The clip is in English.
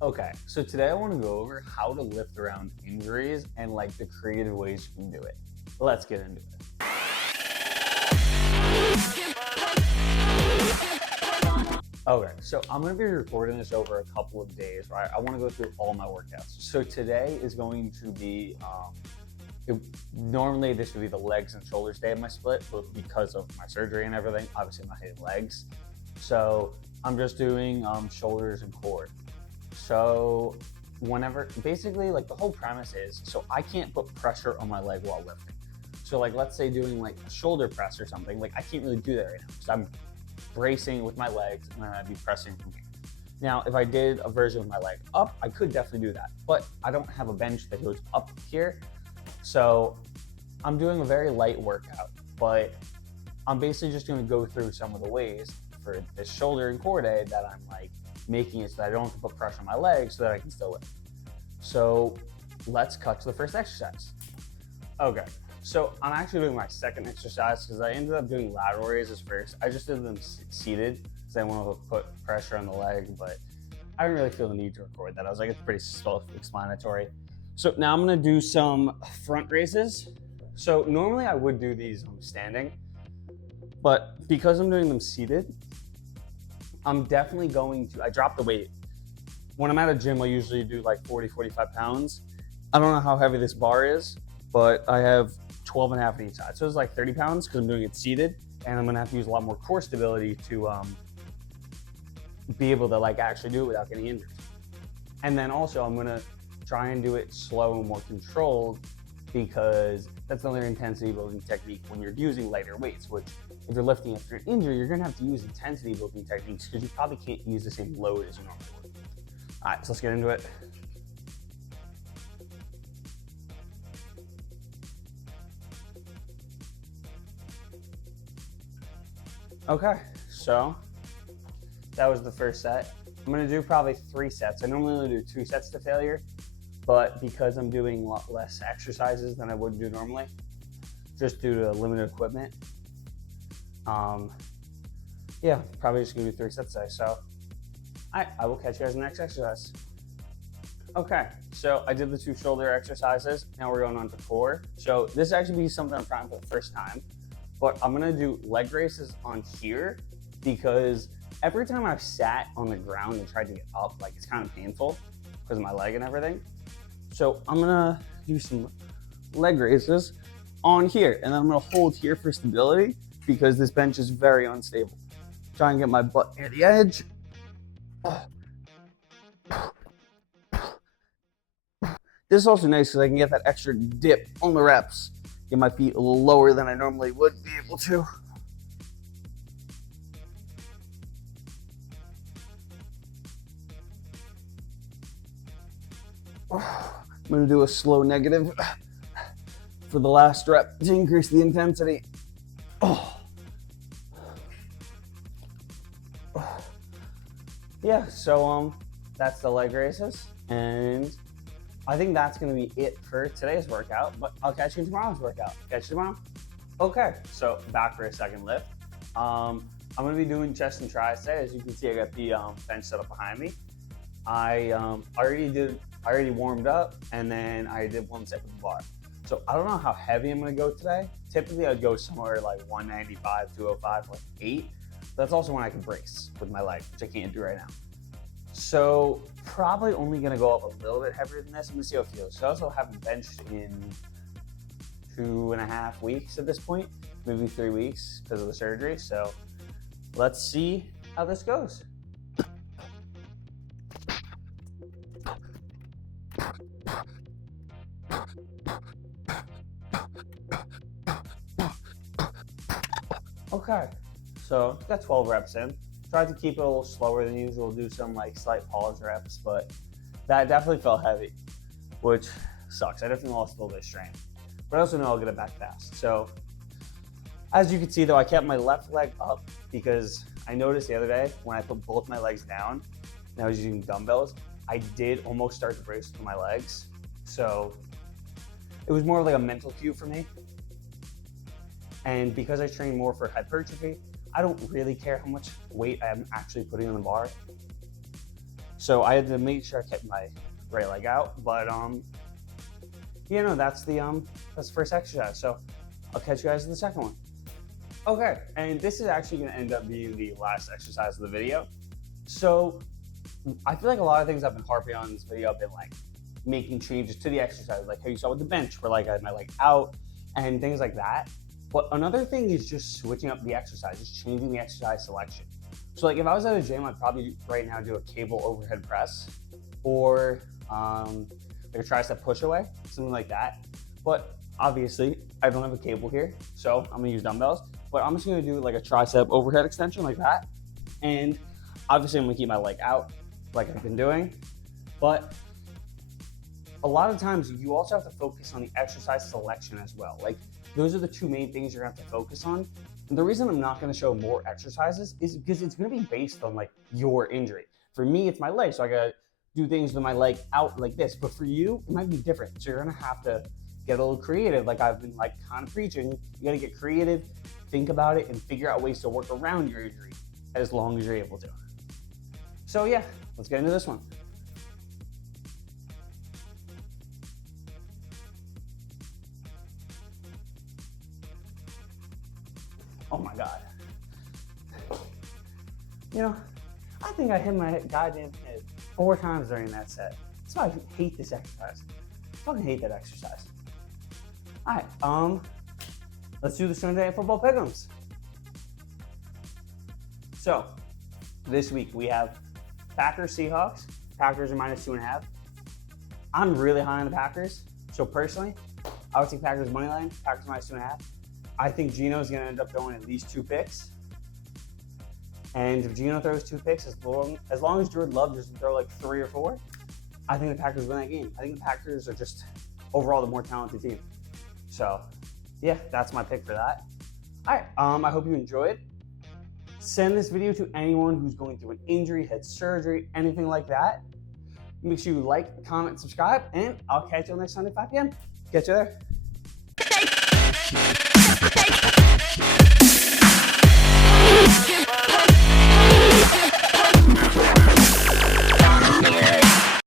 Okay, so today I want to go over how to lift around injuries and like the creative ways you can do it. Let's get into it. Okay, so I'm going to be recording this over a couple of days, right? I want to go through all my workouts. So today is going to be, normally this would be the legs and shoulders day of my split, but because of my surgery and everything, obviously I'm not hitting legs. So I'm just doing shoulders and core. So basically like the whole premise is, so I can't put pressure on my leg while lifting. So like, let's say doing like a shoulder press or something, like I can't really do that right now because I'm bracing with my legs and then I'd be pressing from here. Now, if I did a version with my leg up, I could definitely do that, but I don't have a bench that goes up here. So I'm doing a very light workout, but I'm basically just going to go through some of the ways for this shoulder and core day that I'm like making it so that I don't have to put pressure on my legs so that I can still lift. So let's cut to the first exercise. Okay, so I'm actually doing my second exercise because I ended up doing lateral raises first. I just did them seated because I want to put pressure on the leg, but I didn't really feel the need to record that. I was like, it's pretty self-explanatory. So now I'm gonna do some front raises. So normally I would do these standing, but because I'm doing them seated, I'm definitely going to, I drop the weight. When I'm at a gym, I usually do like 40, 45 pounds. I don't know how heavy this bar is, but I have 12 and a half on each side. So it's like 30 pounds because I'm doing it seated, and I'm gonna have to use a lot more core stability to be able to like actually do it without getting injured. And then also I'm gonna try and do it slow and more controlled because that's another intensity building technique when you're using lighter weights, which if you're lifting after an injury, you're gonna have to use intensity building techniques because you probably can't use the same load as you normally would. All right, so let's get into it. Okay, so that was the first set. I'm gonna do probably 3 sets. I normally only do 2 sets to failure, but because I'm doing a lot less exercises than I would do normally, just due to limited equipment, yeah, probably just gonna do 3 sets today. So I will catch you guys in the next exercise. Okay, so I did the 2 shoulder exercises. Now we're going on to core. So this actually be something I'm trying for the first time, but I'm gonna do leg raises on here because every time I've sat on the ground and tried to get up, like it's kind of painful because of my leg and everything. So I'm gonna do some leg raises on here, and then I'm gonna hold here for stability because this bench is very unstable. Try and get my butt near the edge. This is also nice because I can get that extra dip on the reps. Get my feet a little lower than I normally would be able to. I'm gonna do a slow negative for the last rep to increase the intensity. Yeah, so that's the leg raises, and I think that's gonna be it for today's workout, but I'll catch you in tomorrow's workout. Catch you tomorrow. Okay, so back for a second lift. I'm gonna be doing chest and tris today. As you can see, I got the bench set up behind me. I already warmed up, and then I did 1 set with the bar. So I don't know how heavy I'm gonna go today. Typically I'd go somewhere like 195, 205, like 8. That's also when I can brace with my leg, which I can't do right now. So probably only gonna go up a little bit heavier than this. I'm gonna see how it feels. So I also haven't benched in 2.5 weeks at this point, maybe 3 weeks because of the surgery. So let's see how this goes. Okay, so got 12 reps in. Tried to keep it a little slower than usual, do some like slight pause reps, but that definitely felt heavy, which sucks. I definitely lost a little bit of strength, but I also know I'll get it back fast. So as you can see though, I kept my left leg up because I noticed the other day when I put both my legs down and I was using dumbbells, I did almost start to brace with my legs. So it was more of like a mental cue for me. And because I train more for hypertrophy, I don't really care how much weight I'm actually putting on the bar. So I had to make sure I kept my right leg out, but you know, that's the first exercise. So I'll catch you guys in the second one. Okay, and this is actually gonna end up being the last exercise of the video. So I feel like a lot of things I've been harping on in this video have been like making changes to the exercise, like how you saw with the bench, where like I had my leg out and things like that. But another thing is just switching up the exercise, just changing the exercise selection. So like if I was at a gym, I'd probably right now do a cable overhead press or like a tricep push away, something like that. But obviously I don't have a cable here, so I'm gonna use dumbbells. But I'm just gonna do like a tricep overhead extension like that. And obviously I'm gonna keep my leg out like I've been doing. But a lot of times you also have to focus on the exercise selection as well. Like those are the two main things you're gonna have to focus on. And the reason I'm not gonna show more exercises is because it's gonna be based on like your injury. For me, it's my leg, so I gotta do things with my leg out like this. But for you, it might be different. So you're gonna have to get a little creative, like I've been like kind of preaching. You gotta get creative, think about it, and figure out ways to work around your injury as long as you're able to. So yeah, let's get into this one. Oh my God. You know, I think I hit my goddamn head 4 times during that set. That's why I hate this exercise. I fucking hate that exercise. All right, let's do the Sunday Night Football Pick'ems. So, this week we have Packers Seahawks. Packers are -2.5. I'm really high on the Packers, so personally, I would take Packers money line. Packers -2.5. I think Gino's going to end up throwing at least 2 picks. And if Gino throws 2 picks, as long as Jordan Love doesn't throw like 3 or 4, I think the Packers win that game. I think the Packers are just overall the more talented team. So, yeah, that's my pick for that. All right, I hope you enjoyed. Send this video to anyone who's going through an injury, had surgery, anything like that. Make sure you like, comment, subscribe, and I'll catch you next Sunday at 5 p.m. Catch you there.